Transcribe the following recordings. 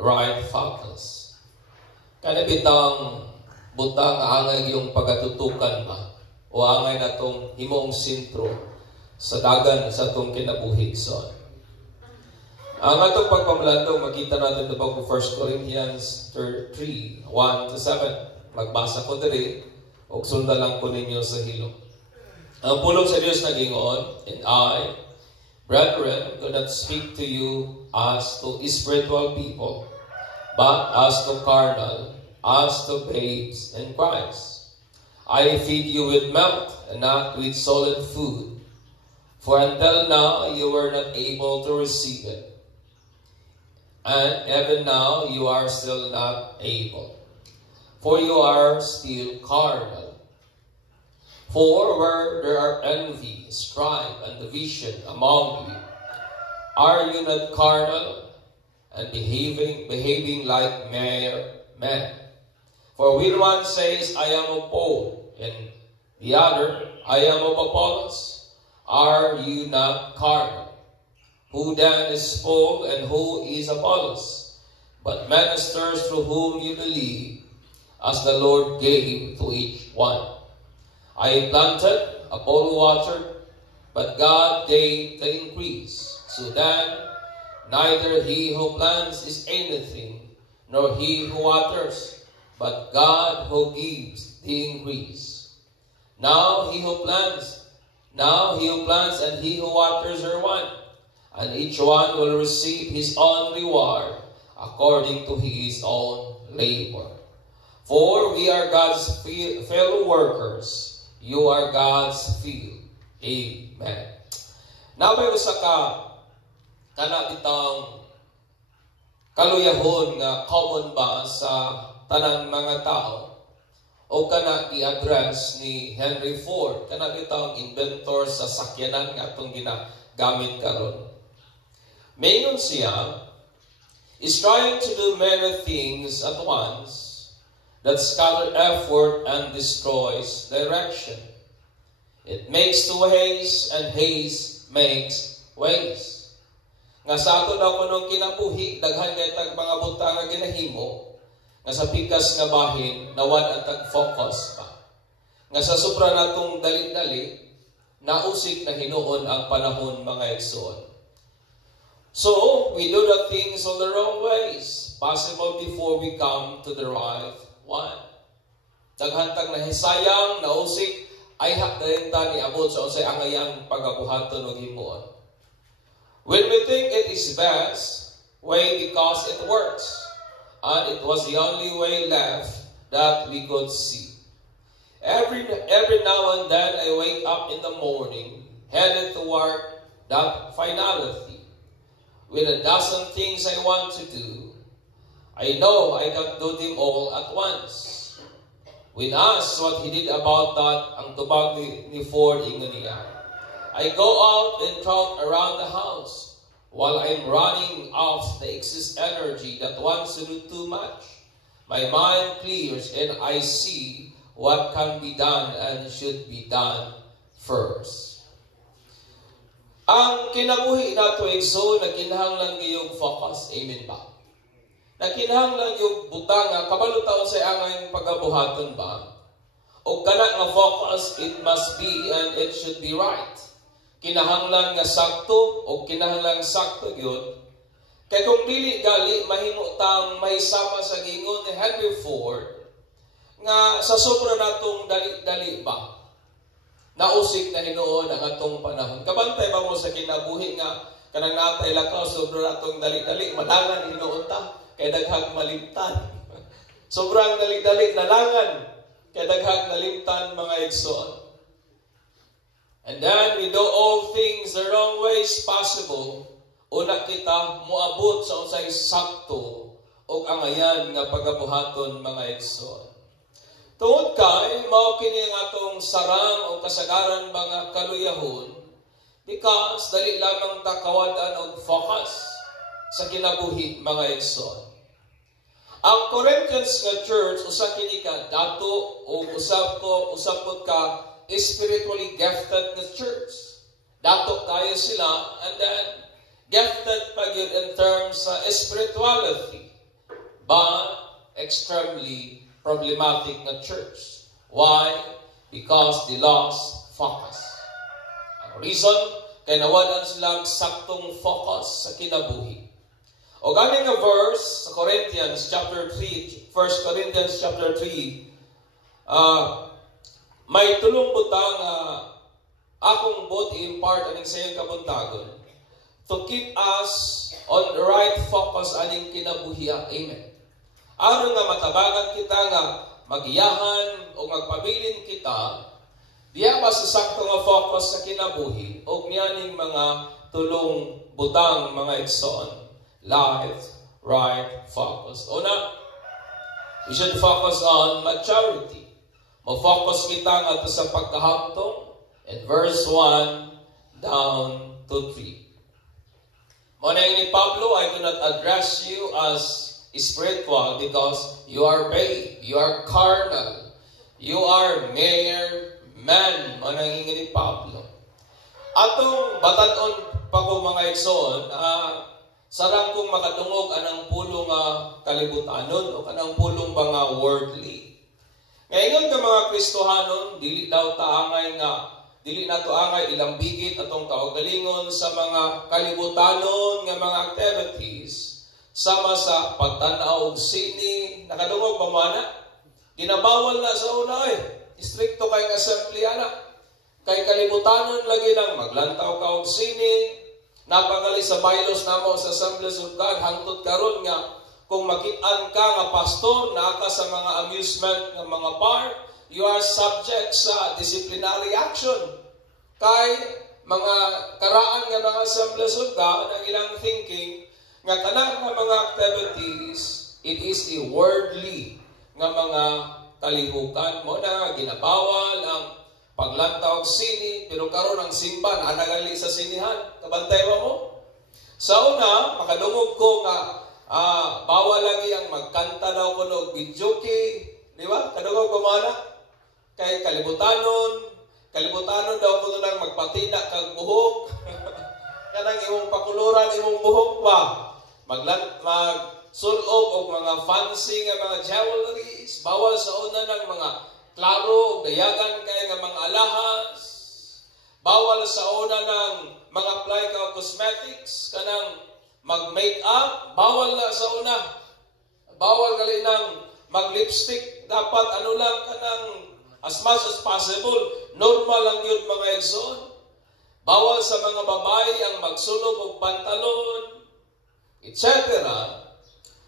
right focus. Kana bitang butang angay yung pagatutukan ba o angay natong himong sentro sa dagan sa atong kinabuhi son. Ang atong pagpamalandong makita natin sa book of 1 Corinthians 3:1-7. Magbasa ko diri ug sundan lang ko ninyo sa hilo. Ang pulong sa Dios nagingon, and I, brethren, do not speak to you as to spiritual people, but as to carnal, as to babes in Christ. I feed you with milk and not with solid food, for until now you were not able to receive it, and even now you are still not able, for you are still carnal. For where there are envy, strife, and division among you, are you not carnal and behaving like mere men? For when one says, I am of Paul, and the other, I am of Apollos, are you not carnal? Who then is Paul and who is Apollos? But ministers through whom you believe, as the Lord gave to each one. I planted, Apollo watered, but God gave the increase. So then, neither he who plants is anything, nor he who waters, but God who gives the increase. Now he who plants and he who waters are one, and each one will receive his own reward according to his own labor. For we are God's fellow workers. You are God's field. Amen. Nabay usa ka kana bitang kaluyahon nga common ba sa tanang mga tao o kana i-address ni Henry Ford, kana bitang inventor sa sakyanan nga atong ginagamit karon. Mayon siya is trying to do many things at once that scatter effort and destroys direction. It makes two haste, and haste makes waste. Nga sa ato na kunong kinabuhi, daghan kay tag mga butang nga ginahimo, nga sa pikas nga bahin, nawad at tag-focus pa. Nga sa supra natong dali-dali, nausik na hinuon ang panahon mga igsoon. So, we do the things on the wrong ways, possible before we come to the right one. Daghantag na hisayang, nausik, ay hakdayon ta ni abot sa unsay angayang pagabuhaton og himuon. When we think it is best way because it works, and it was the only way left that we could see. Every now and then I wake up in the morning, headed toward that finality, with a dozen things I want to do. I know I can't do them all at once. When asked what he did about that, ang tubag ni Ford ingon niya, I go out and trot around the house while I'm running off the excess energy that wants to do too much. My mind clears and I see what can be done and should be done first. Ang kinabuhi nato igsoon, nagkinahanglan gayong focus. Amen ba? Nakinahanglan yung butang nga kabalo taon sa angay pagabuhaton ba? O kana nga focus, it must be and it should be right. Kinahanglan nga sakto o kinahanglan sakto gyud. Kay kung dili gali mahimo tang may sama sa gingon ni Henry Ford nga sa sobra natong dali-dali ba? Nausik na hinuon ang atong panahon. Kabantay ba mo sa kinabuhi nga kanang natay lakaw sobra natong dali-dali malangan hinuon ta. Kaya daghang malimtan. Sobrang dali-dali nalangan. Kaya daghang nalimtan mga igsoon. And then we do all things the wrong ways possible. Una kita muabot sa unsay sakto o angayan nga pagabuhaton mga igsoon. Tungod kay mao kini ang atong sarang o kasagaran mga kaluyahon because dali lamang ta kawadan og focus sa kinabuhi mga igsoon. Ang Corinthians nga church usa kini ka dato o usab pod ka spiritually gifted nga church. Dato tayo sila and then gifted pa gyud in terms sa spirituality. but extremely problematic na church. Why? Because they lost focus. Ang reason, kaya nawalan silang saktong focus sa kinabuhi. O galing nga verse sa Corinthians chapter 3, 1 Corinthians chapter 3, may tulong butang akong bot i-impart aning sa iyong kabuntagon to keep us on the right focus aning kinabuhiya. Amen. Aron nga matabangan kita nga magiyahan o magpabilin kita, diya ba sa sakto nga focus sa kinabuhi o niyaning mga tulong butang mga igsoon. Life, right focus. Una, we should focus on maturity. Mag-focus kita nga sa pagkahamtong in verse 1 down to 3. Muna ni Pablo, I do not address you as spiritual because you are babe, you are carnal, you are mere man. Muna ni Pablo. Atong batanon pa ko mga igsoon, sarang kong makatungog anang pulong kalibutanon o kanang pulong mga worldly. Ngayon ka mga Kristohanon, dili daw taangay dili na to angay ilang bigit atong kaugalingon sa mga kalibutanon nga mga activities sama sa pagtanaw og sini. Nakadungog ba mo ana? Ginabawal na sa una Istrikto kay assemblyana. Kay kalibutanon lagi lang maglantaw ka og sini. Napagali sa bylaws namo sa Assemblies of God hangtod karon nga kung makit-an ka nga pastor naka sa mga amusement nga mga park, you are subject sa disciplinary action. Kay mga karaan nga mga Assemblies of God ang ilang thinking nga kanang mga activities, it is a worldly nga mga kalihukan mo na ginabawal ang paglantaw og sini, pero karon ang simba nagali sa sinihan. Kabantay mo? Sa una, makadungog ko nga bawal lagi ang magkanta daw ko og videoke, di ba? Kadungog ko mana kay kalibutanon daw ko nang magpatina kag buhok. Kanang imong pakuluran imong buhok ba? Magsulob og mga fancy nga mga jewelries, bawal sa una ng mga klaro, dayagan kay nga mga alahas. Bawal sa una ng mga apply ka cosmetics, kanang mag-make up. Bawal na sa una. Bawal gali ng mag-lipstick. Dapat ano lang kanang as much as possible. Normal lang yun mga igsoon. Bawal sa mga babae ang magsunog og pantalon, etc.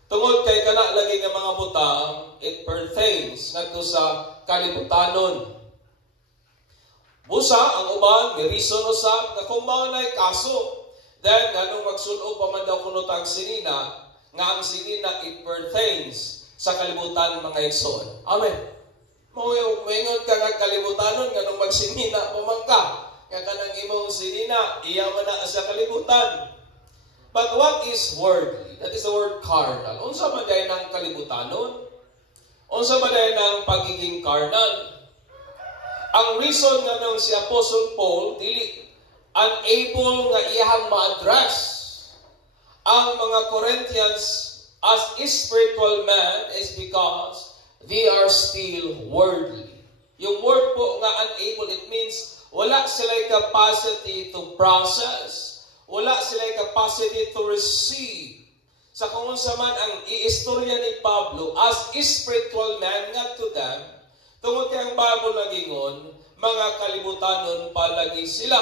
Tungod kay kana lagi nga mga butang, it pertains ngadto sa kalibutanon. Busa ang uban reason usab nga kung mao nay kaso, then nganong magsunog pa man daw kuno tag sinina, nga ang sinina it pertains sa kalibutan mga igsoon. Amen. Moingon ka nga kalibutanon nganong magsinina pamangka, nga kanang imong sinina iya man na sa kalibutan. But what is worldly? That is the word carnal. Unsa man day nang kalibutanon? Unsa man day nang pagiging carnal? Ang reason nga nang si Apostle Paul dili unable nga iyang ma-address ang mga Corinthians as spiritual man is because they are still worldly. Yung word po nga unable, it means wala sila capacity to process. Wala sila capacity to receive. Sa kung sa man ang iistorya ni Pablo as spiritual man nga to them, tungod kay ang Bible nagingon, mga kalibutanon palagi sila.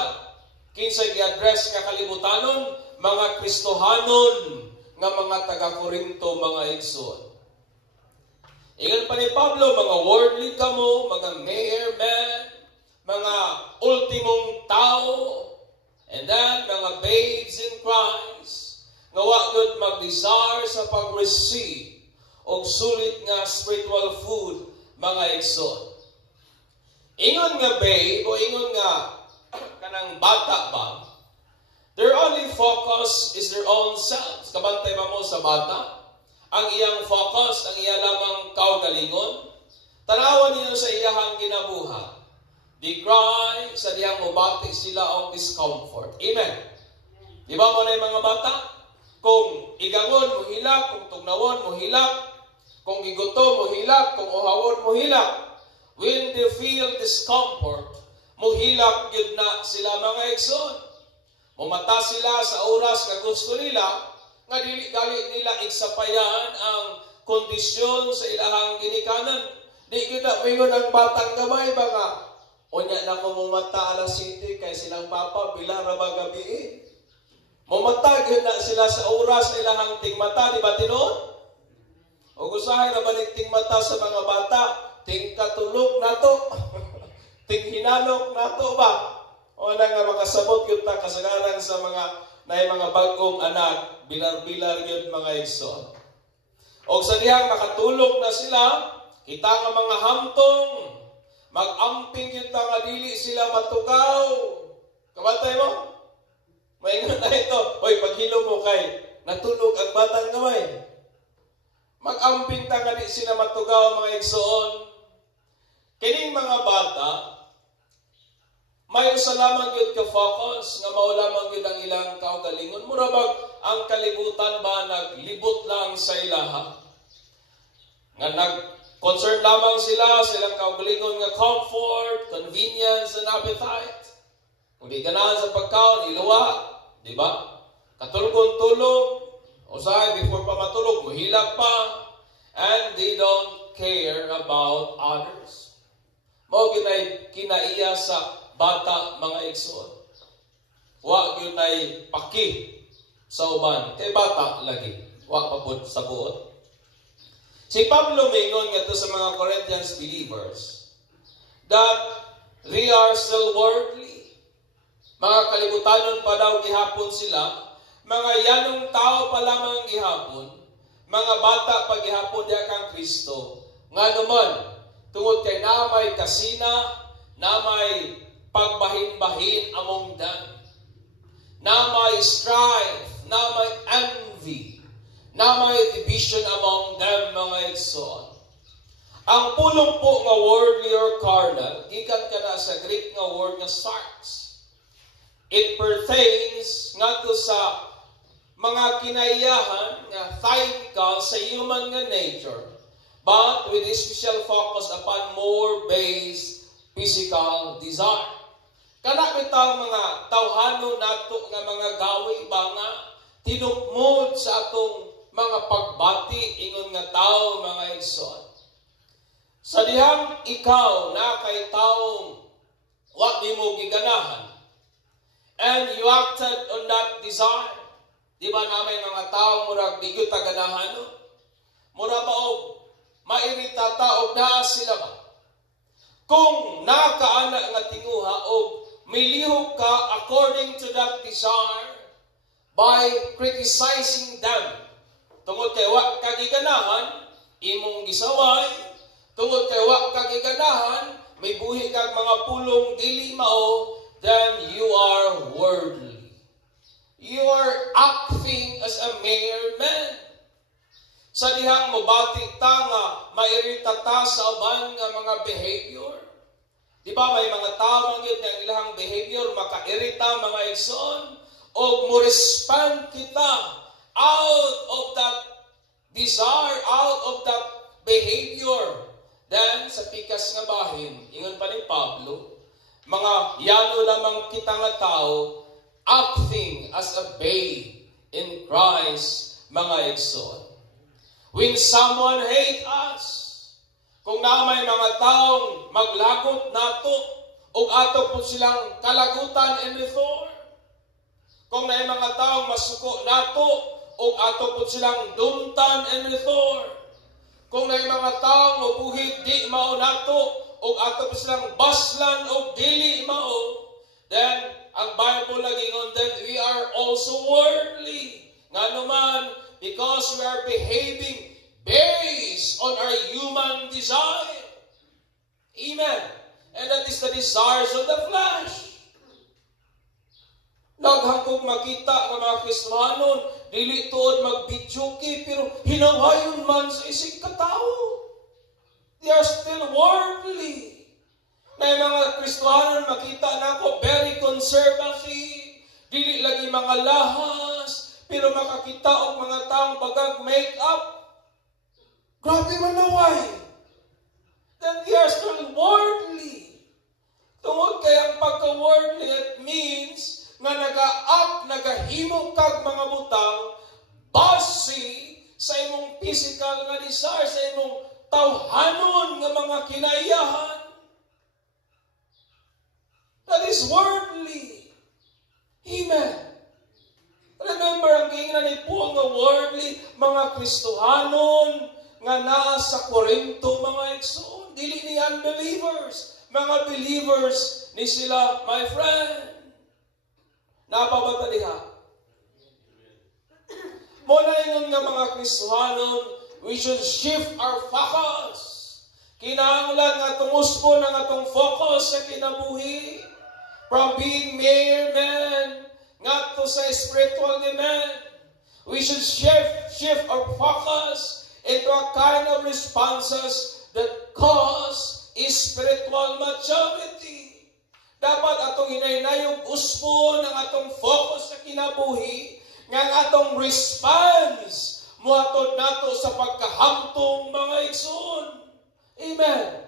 Kinsay gi-address nga kalibutanon, mga Kristohanon nga mga taga-Korinto, mga igsoon. Ingon pa ni Pablo, mga worldly kamo, mga mere men, mga ultimong tao, and then, mga babes in Christ, nga wagod mag-desire sa pag-receive o sulit nga spiritual food, mga igsoon. Ingon nga babe, o ingon nga kanang bata ba, their only focus is their own selves. Kabantay ba mo sa bata? Ang iyang focus, ang iya lamang kaugalingon, tanawan niyo sa iyahang ginabuhat. They cry sa diyang mubati sila ang discomfort. Amen. Di ba mo na yung mga bata? Kung igangon mo hilak, kung tugnawon mo hilak, Kung gigutom, muhilak. Kung uhawon, muhilak. When they feel discomfort, muhilak yun na sila mga igsoon. Mumata sila sa oras na gusto nila, nga dili gali nila igsapayan ang kondisyon sa ilahang ginikanan. Di kita mingon ang batang gamay ba nga? Unya na ko mumata alas 7 kay silang papa bila ra ba gabi. Mumata gyud na sila sa oras na ilahang tingmata, di ba tinuod? O gusahay ra ba ning tingmata sa mga bata? Ting katulog nato. Ting hinanok nato ba? O na nga makasabot yun ta kasagaran sa mga nay mga bagong anak, bilar-bilar yun mga igsoon. O sa diyang makatulog na sila, kita nga mga hamtong, mag-amping yun ta nga dili sila matukaw. Kabatay mo? Maingon na ito. Hoy, paghilo mo kay, natulog ang batang gamay. Mag-amping ta nga di sila matukaw mga igsoon. Kining mga bata, may usa lamang yun ka-focus, nga mao lamang yun ang ilang kaugalingon. Murabag ang kalibutan ba naglibot lang sa ilaha. Nga nag-concern lamang sila sa ilang kaugalingon nga comfort, convenience, and appetite. Kung di ganahan sa pagkaon, iluwa. Di ba? Katulog-tulog. Usahay, before pa matulog, muhilak pa. And they don't care about others. Mao kinaiya sa bata mga igsoon. Wa gyud nay paki sa uban kay bata lagi. Wa pa pud sa buot. Si Pablo mingon ngadto sa mga Corinthians believers that they are still worldly. Mga kalibutanon pa daw gihapon sila, mga yanong tao pa lamang gihapon, mga bata pa gihapon diha kang Kristo. Nganuman tungod kay namay kasina, namay pagbahin-bahin among them, namay strife, namay envy, namay division among them mga igsoon. Ang pulong po nga worldly or carnal, gikan ka na sa Greek nga word nga sarx. It pertains nga to sa mga kinaiyahan nga typical sa human nga nature, but with a special focus upon more based physical desire. Kana bitang mga tawhano nato nga mga gawi ba nga tinukmod sa atong mga pagbati ingon nga tao mga igsoon. Sa dihang ikaw na kay taong wa nimo giganahan and you acted on that desire. Di ba namay mga taong murag di gyud ta ganahan no? Mura ba og mairita ta og naa sila ba? Kung nakaana nga tinguha o milihok ka according to that desire by criticizing them. Tungod kay wa kagiganahan, imong gisaway. Tungod kay wa kagiganahan, may buhi kag mga pulong dili mao, then you are worldly. You are acting as a mere man. Sa dihang mobati ta nga mairita ta sa uban nga mga behavior. Di ba may mga tao mangyod nga ilahang behavior makairita mga igsoon o mo respond kita out of that desire, out of that behavior. Then sa pikas nga bahin, ingon pa ni Pablo, mga yano lamang kita nga tao acting as a babe in Christ mga igsoon. When someone hate us, kung namay mga taong maglagot nato, o ato po silang kalagutan and reform. Kung may mga taong masuko nato, o ato po silang dumtan and reform. Kung may mga taong ubuhit di mao nato, o ato po silang baslan o dili mao, then ang Bible lagi ngon, then we are also worldly. Nga naman, because we are behaving based on our human desire. Amen. And that is the desires of the flesh. Naghangkog makita ng mga Kristiyanon, dili tuod magbidyoki, pero hinawayon man sa isig katao. They are still worldly. May mga Kristiyanon makita na ako, very conservative, dili lagi mga lahas, pero makakita og mga taong bagag make-up. Grabe manaway. Then they are still worldly. Tungod kay ang pagka-worldly, it means nga nagahimo kag mga butang base sa imong physical nga desire, sa imong tawhanon nga mga kinaiyahan. That is worldly. Amen. Remember, ang giingnan ni Paul nga worldly, mga Kristohanon nga naa sa Korinto, mga igsoon, dili ni unbelievers. Mga believers ni sila, my friend. Napabata diha. Muna ingon nga mga Kristohanon, we should shift our focus. Kinahanglan nga tunguspo na nga tong focus sa kinabuhi. From being mere men, nga to sa spiritual ni men. We should shift our focus into a kind of responses that cause spiritual maturity. Dapat atong hinay-nayog uspo ng atong focus sa kinabuhi, nga atong response muhatod nato sa pagkahamtong mga igsoon. Amen.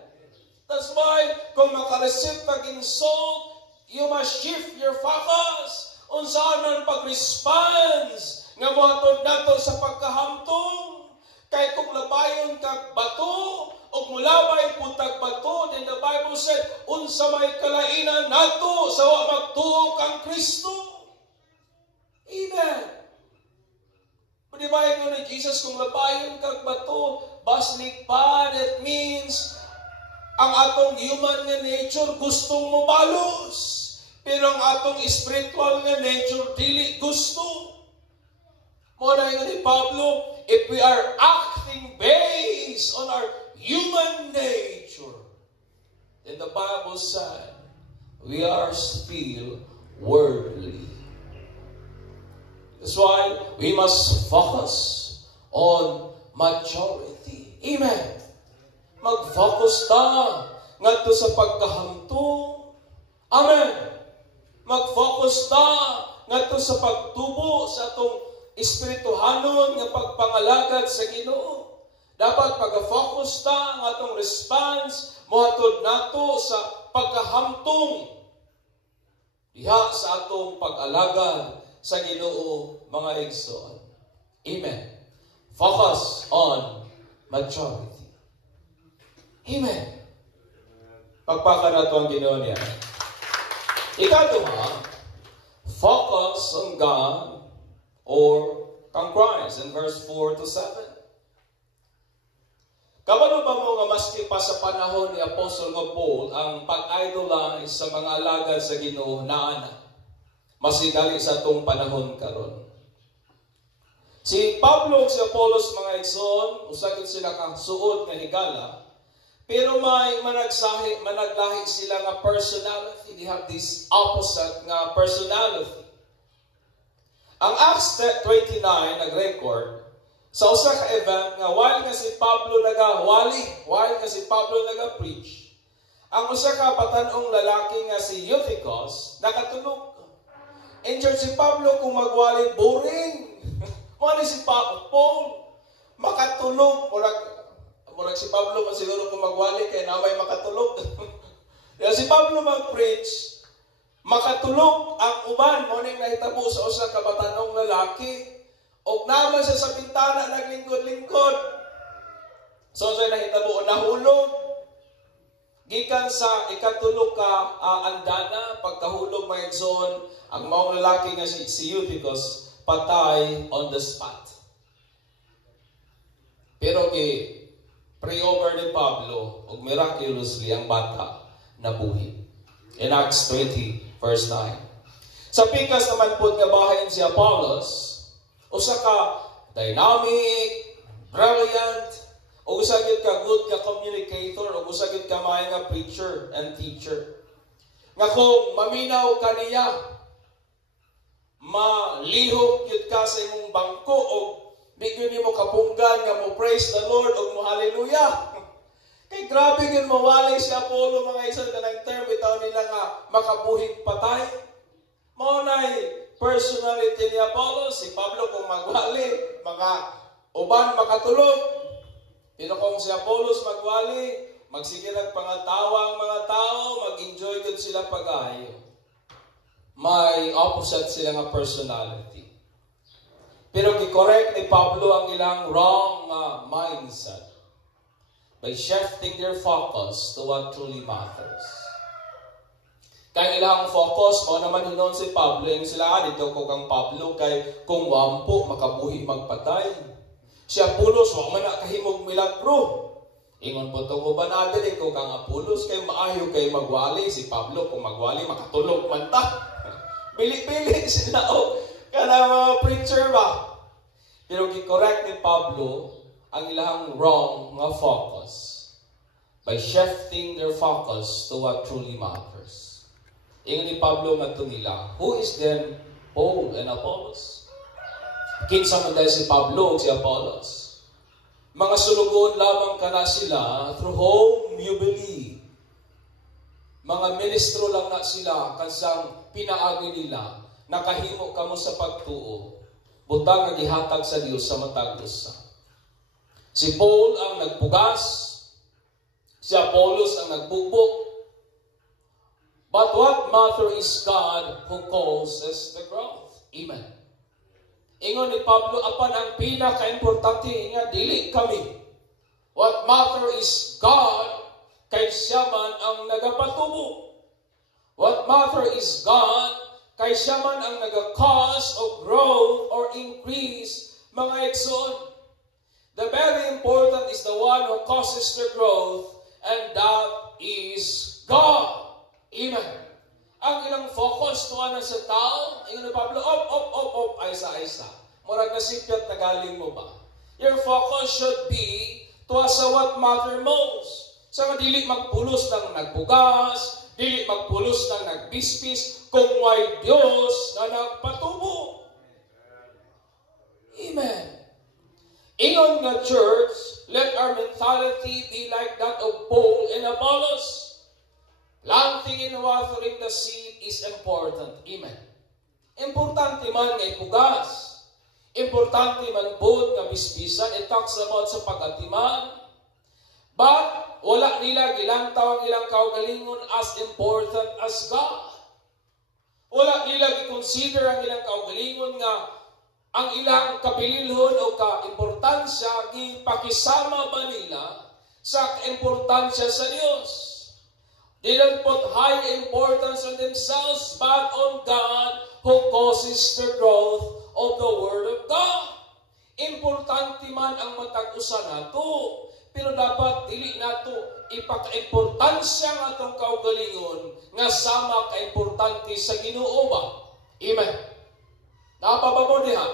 That's why kung makareceive kag insult, you must shift your focus. Unsaan man pag-response nga mohatod nato sa pagkahamtong. Kay kung labayon kag bato o mulabay putag bato, then the Bible said, unsa may kalainan nato sa wa magtuo kang Kristo. Amen. Di ba yung ni Jesus, kung labayon kag bato, baslig pa, that means ang atong human nga nature gustong mabalos. Pero ang atong spiritual nga nature dili gusto. Muna yung ni Pablo, if we are acting based on our human nature, then the Bible said, we are still worldly. That's why we must focus on maturity. Amen. Mag-focus ta ngadto sa pagkahamtong. Amen. Mag-focus ta ngadto sa pagtubo sa atong espirituhanon nga pagpangalagad sa Ginoo. Dapat pag-focus ta ang atong response mohatod nato sa pagkahamtong diha sa atong pag-alagad sa Ginoo, mga igsoon. Amen. Focus on maturity. Amen. Pagpakan nato ang Ginoo niya. Ikaduha, focus on God or kang Christ in verse 4 to 7. Kabalo ba mo nga maski pa sa panahon ni Apostol nga Paul ang pag-idolize sa mga alagad sa Ginoo naana? Masigali sa itong panahon karon. Si Pablo ug si Apollos, mga igsoon, usagid sila kang suod nga higala, pero may managlahi sila nga personality. They have this opposite nga personality. Ang Acts 29 nag-record sa usa ka event nga while nga si Pablo nag-preach, ang usa ka batanong lalaki nga si Eutychus nakatulog. In church si Pablo kung magwali, boring. Wali si Paul makatulog. Murag si Pablo man siguro kung magwali kaya namay makatulog. Kaya si Pablo mag-preach, makatulog ang uban mo ning nahitabo sa usa ka batanong lalaki. Og naman siya sa bintana naglingkod-lingkod. So sa nahitabo nahulog. Gikan sa ikatulog ka andana, pagkahulog mga igsoon, ang maong lalaki nga si Eutychus patay on the spot. Pero pray over ni Pablo ug miraculously ang bata nabuhi. In Acts 20 verse 9. Sa pikas naman po nga bahayan si Apollos, usa ka dynamic, brilliant, o usa gyud ka good ka communicator, o usa gyud ka maayo nga preacher and teacher. Nga kung maminaw kaniya, malihok gyud ka sa imong bangko o di gyud nimo kapunggan nga mo praise the Lord o mo hallelujah. Kay grabe gyud mawali si Apollo, mga isa ka nang term bitaw nila nga makabuhig patay. Mao nay personality ni Apollo. Si Pablo kung magwali, mga uban makatulog. Pero kung si Apollos magwali, magsige nagpangatawa ang mga tao, mag-enjoy good sila pag-ayo. May opposite sila nga personality. Pero gi-correct ni Pablo ang ilang wrong mindset by shifting their focus to what truly matters. Kaya ilang focus mo naman hinon si Pablo, yung sila dito ko kang Pablo, kay kung wampo makabuhi magpatay. Si Apollos, wag man nakahimog milagro. Ingon po ito ko ba natin, ko kang Apollos, kay maayo kay magwali. Si Pablo, kung magwali, makatulog man ta. Pili-pili sila, kana mga preacher ba? Pero gi-correct ni Pablo ang ilang wrong nga focus by shifting their focus to what truly matters. Ingon ni Pablo nga nila, who is then Paul and Apollos? Kinsa man dahil si Pablo o si Apollos? Mga sulugon lamang kana sila through whom you believe. Mga ministro lang na sila kansang pinaagi nila, nakahimo kamo sa pagtuo, butang nga gihatag sa Dios sa matag usa. Si Paul ang nagpugas, si Apollos ang nagbubok. But what matter is God who causes the growth. Amen. Ingon ni Pablo, apan ang pinaka-importante nga, dili kami. What matter is God, kay siya man ang nagapatubo. What matter is God, kay siya man ang nag-cause of growth or increase mga igsoon. The very important is the one who causes the growth, and that is God. Amen. Ang ilang focus tuwa na sa tao, ingon ni Pablo, op, aysa. Murag nasipyat na galing mo ba? Your focus should be tuwa sa what matter most. Sa nga dili magpulos ng nagbugas, dili magpulos ng nagbispis, kung may Diyos na nagpatubo. Amen. Ingon nga church, let our mentality be like that of Paul and Apollos. Planting and watering the seed is important. Amen. Importante man nga ipugas. Importante man po nga bispisan. It talks about sa pag-atiman. But wala nila gilantaw ang ilang kaugalingon as important as God. Wala nila gi-consider ang ilang kaugalingon nga ang ilang kabililhon o ka-importansya gipakisama ba nila sa importansya sa Dios. They don't put high importance on themselves, but on God who causes the growth of the Word of God. Importante man ang matag-usa nato, pero dapat dili nato ipaka-importansya nga atong kaugalingon nga sama ka-importante sa Ginoo ba? Amen. Napababo diha.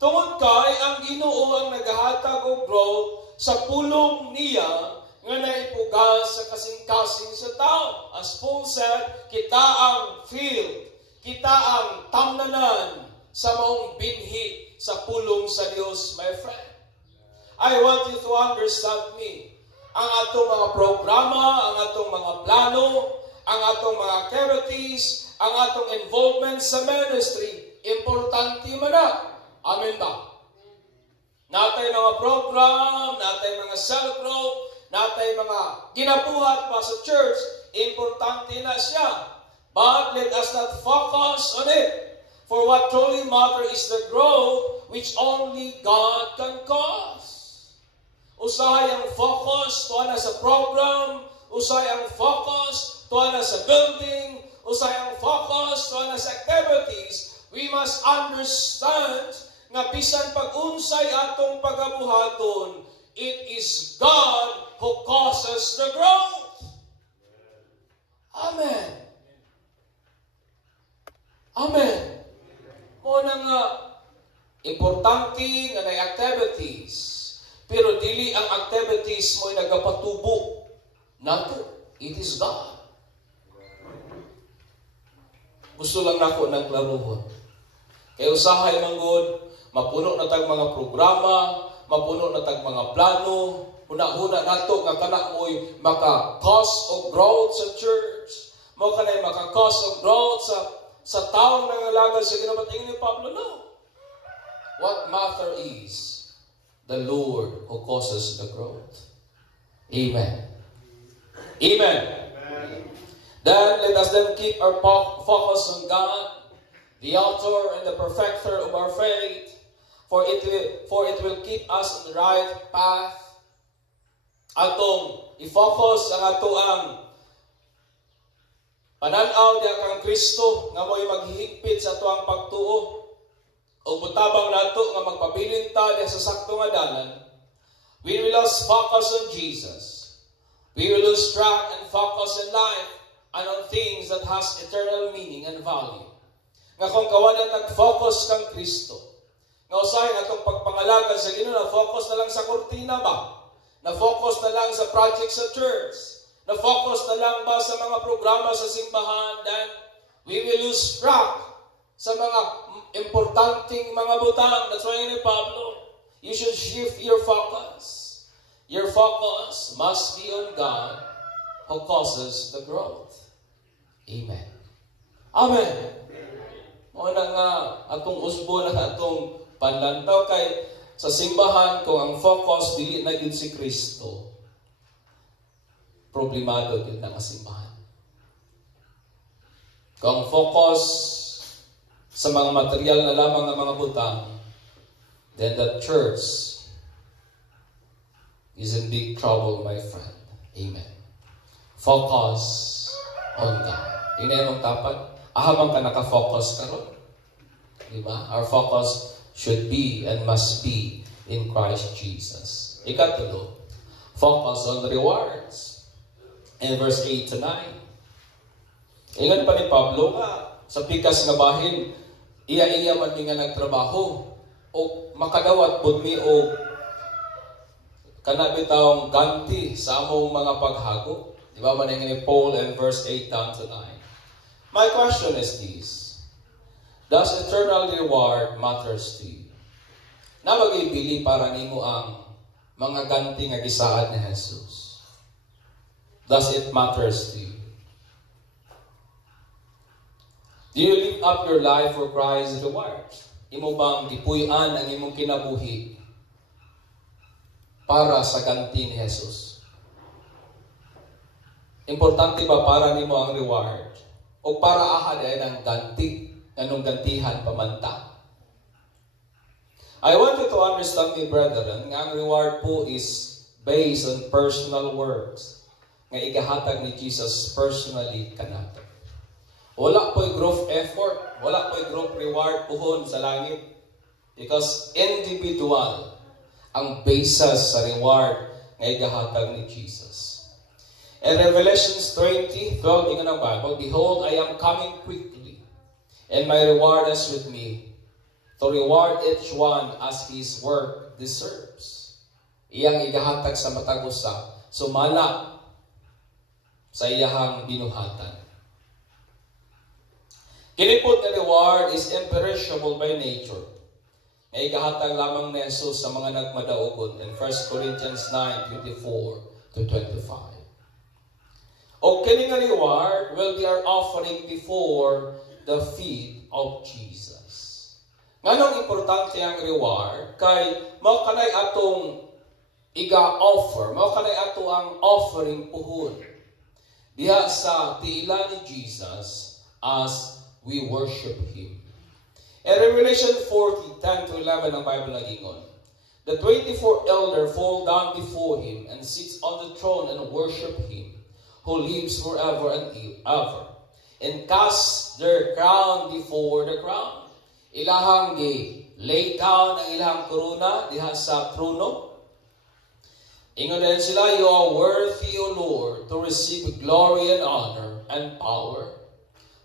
Tungod kay ang Ginoo ang nagahatag og growth sa pulong niya nga naipugas sa kasing-kasing sa tao. As Paul said, kita ang field, kita ang tamnanan sa maong binhi sa pulong sa Dios, my friend. I want you to understand me. Ang atong mga programa, ang atong mga plano, ang atong mga activities, ang atong involvement sa ministry, importante man na. Amen ba? Natay mga program, natay mga cell group, natay mga ginabuhat pa sa church, importante na siya. But let us not focus on it. For what truly matters is the growth which only God can cause. Usahay ang focus, tuwa na sa program. Usahay ang focus, tuwa na sa building. Usahay ang focus, tuwa na sa activities. We must understand nga bisan pag-unsay atong pagabuhaton, it is God who causes the growth. Amen. Amen. Muna nga, importante nga na activities, pero dili ang activities mo'y nagapatubo. Nato, it is God. Gusto lang nako ng klaruhon. Kaya usahay manggod, mapuno na tag mga programa, mapuno na tag mga plano, huna-huna nato nga kana mo'y maka-cause of growth sa church, mo kanay maka-cause of growth sa taong nangalagad sa Ginoo. Tingin ni Pablo, no. What matter is the Lord who causes the growth. Amen. Amen. Then let us then keep our focus on God, the author and the perfecter of our faith, for it will keep us on the right path. Atong i-focus ang ato ang pananaw diha kang Kristo nga mo'y maghihigpit sa ato ang pagtuo o butabang nato nga magpabilin ta diha sa sakto nga dalan. We will lose focus on Jesus. We will lose track and focus in life and on things that has eternal meaning and value. Nga kung kawanan nag-focus kang Kristo, nga usahay atong pagpangalagan sa Ginoo, na-focus na lang sa kurtina ba? Na-focus na lang sa project sa church? Na-focus na lang ba sa mga programa sa simbahan? Then we will lose track sa mga importanteng mga butang. That's why ni Pablo, you should shift your focus. Your focus must be on God who causes the growth. Amen. Amen. Muna nga atong usbo na atong panlantaw kay sa simbahan kung ang focus dili na gyud si Kristo, problemado gyud na simbahan. Kung ang focus sa mga material na lamang ng mga butang, then the church is in big trouble, my friend. Amen. Focus on God. Inenong tapat, ahamang ka naka-focus karon. Diba? Our focus should be and must be in Christ Jesus. Ikatulo, focus on the rewards. In verse 8 to 9. Ingan pa ni Pablo nga, sa pikas nga bahin, iya-iya man nga nagtrabaho, o makadawat pod mi o kanabitawang ganti sa among mga paghago. Di ba man ni Paul in verse 8 down to 9. My question is this. Does eternal reward matters to you? Na magibili para nimo ang mga ganti nga gisaad ni Jesus. Does it matters to you? Do you live up your life for Christ's reward? Imo bang gipuy-an ang imong kinabuhi para sa ganti ni Jesus? Importante ba para nimo ang reward? O para ahad ay ng ganti, anong gantihan pamanta? I want you to understand, my brethren, nga ang reward po is based on personal works nga igahatag ni Jesus personally kanato. Wala po'y group effort, wala po'y group reward puhon sa langit. Because individual ang basis sa reward nga igahatag ni Jesus. In Revelations 20:12 ingon ang Bible, behold, I am coming quickly, and my reward is with me, to reward each one as his work deserves. Iyang igahatag sa matag usa, sumala sa iyahang binuhatan. Kinipot na reward is imperishable by nature. Nga igahatag lamang ni Jesus sa mga nagmadaogon in 1 Corinthians 9:24-25. O kini nga reward will be our offering before the feet of Jesus. Nganong importante ang reward? Kay mao kanay atong iga-offer, mao kanay ato ang offering puhon diha sa tiila ni Jesus as we worship Him. In Revelation 40:10-11 ang Bible nagingon, the 24 elder fall down before Him and sits on the throne and worship Him, who lives forever and ever, and cast their crown before the crown. Ilahang lay down ang ilahang korona diha sa trono. Ingon din sila, you are worthy, O Lord, to receive glory and honor and power.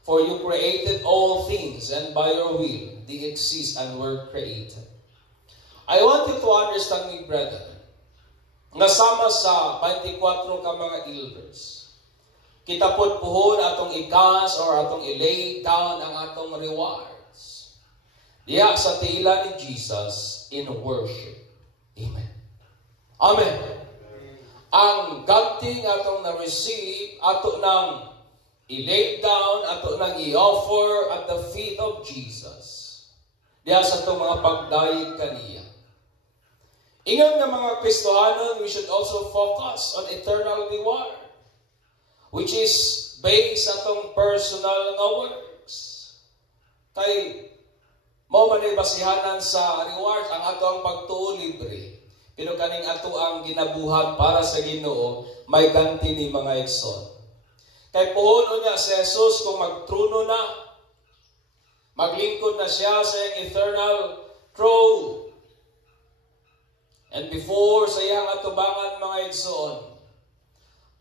For you created all things, and by your will they exist and were created. I want you to understand me, brethren, nga sama sa 24 ka mga elders, kita pod puhon atong ikas or atong ilay down ang atong rewards diha sa tiila ni Jesus in worship. Amen. Amen. Ang ganting atong na-receive, ato nang i-lay down, ato nang i-offer at the feet of Jesus diha sa itong mga pagdayeg kaniya. Ingon nga mga Kristohanon, we should also focus on eternal reward, which is based sa atong personal nga works. Kay mao man basihanan sa rewards ang ato ang pagtuo libre. Pero kaning ato ang ginabuhat para sa Ginoo, may ganti ni mga igsoon. Kay puhon niya si Jesus kung magtruno na, maglingkod na siya sa eternal throne. And before sa iyang atubangan mga igsoon,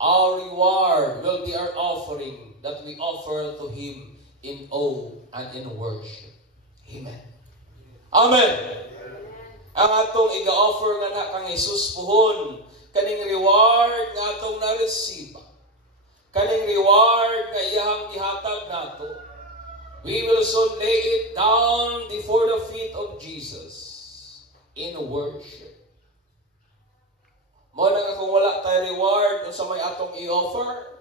our reward will be our offering that we offer to Him in awe and in worship. Amen. Amen. Ang atong iga-offer nga na kang Jesus puhon, kaning reward nga atong na-receive, kaning reward nga iyang gihatag nato, we will soon lay it down before the feet of Jesus in worship. Mo na nga kung wala tayo reward o sa may atong i-offer,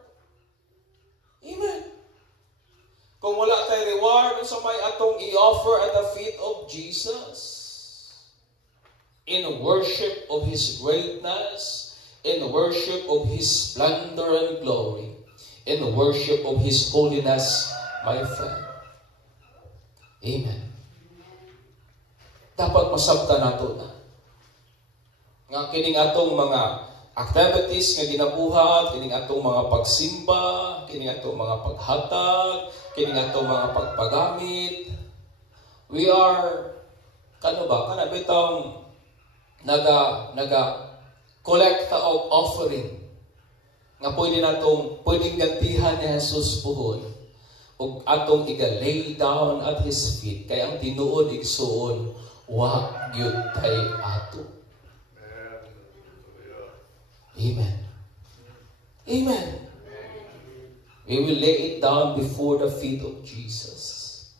amen. Kung wala tayo reward o sa may atong i-offer at the feet of Jesus, in worship of His greatness, in worship of His splendor and glory, in worship of His holiness, my friend. Amen. Dapat masabta nato na nga kining atong mga activities nga ginabuhat, kining atong mga pagsimba, kining atong mga paghatag, kining atong mga pagpagamit, we are kana bitong naga collect og offering nga pwedeng gantihan ni Jesus puhon ug atong iga-lay down at His feet kay ang tinuod igsuon wa gyud kay ato. Amen. Amen. We will lay it down before the feet of Jesus.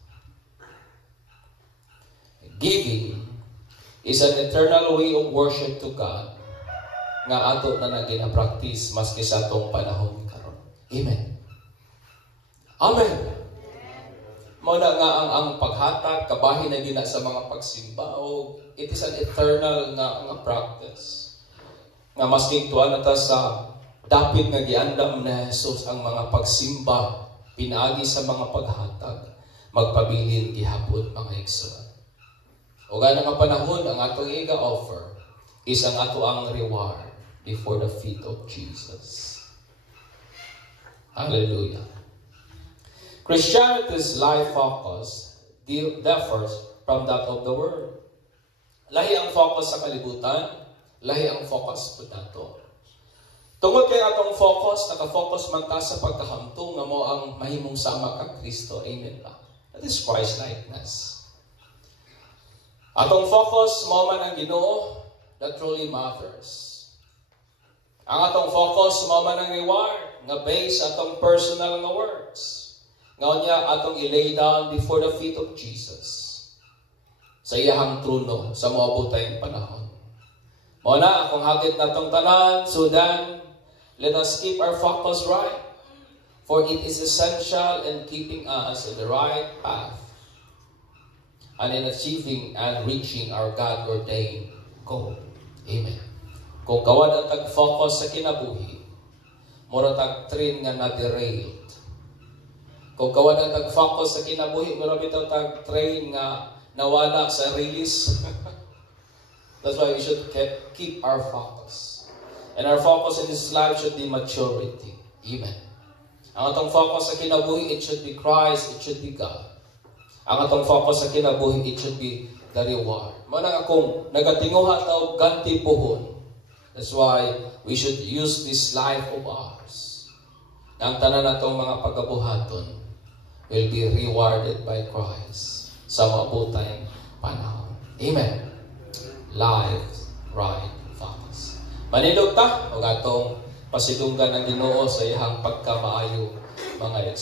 Giving is an eternal way of worship to God nga ato na gina-practice maski sa atong panahon karon. Amen. Amen. Mao na nga ang paghatag kabahin na gina sa mga pagsimba o it is an eternal nga practice. Nga maski tuwa na ta sa dapit nga giandam na Jesus ang mga pagsimba pinaagi sa mga paghatag magpabilin gihapon mga igsoon. O gana nga panahon ang atong iga-offer is ang ato ang reward before the feet of Jesus. Hallelujah. Christianity's life focus differs from that of the world. Lahi ang focus sa kalibutan, lahi ang focus po nato. Tungod kay atong focus, naka-focus man ta sa pagkahamtong nga mo ang mahimong sama kang Kristo. Amen ba? That is Christ-likeness. Atong focus, mo man ang Ginoo, that truly matters. Ang atong focus, mo man ang reward, nga based atong personal nga works. Ngayon niya, atong i-lay down before the feet of Jesus. Sa iyahang trono, sa moabot tayong panahon. Muna, akong hagit na itong tanan, so then, let us keep our focus right. For it is essential in keeping us in the right path and in achieving and reaching our God-ordained goal. Amen. Kung kawan ang tag-focus sa kinabuhi, mura tag-train nga na-derailed. Kung kawan ang tag-focus sa kinabuhi, mura bitaw tag-train nga nawala sa release. That's why we should keep our focus. And our focus in this life should be maturity. Amen. Ang atong focus sa kinabuhi, it should be Christ, it should be God. Ang atong focus sa kinabuhi, it should be the reward. Manang akong nagatinguha tao ganti puhon. That's why we should use this life of ours. Na ang tanan natong mga pagabuhaton will be rewarded by Christ sa maabutang panahon. Amen. Life, right, focus. Manindog ta, o atong pasidunggan ng Ginoo sa iyang pagkamaayo mga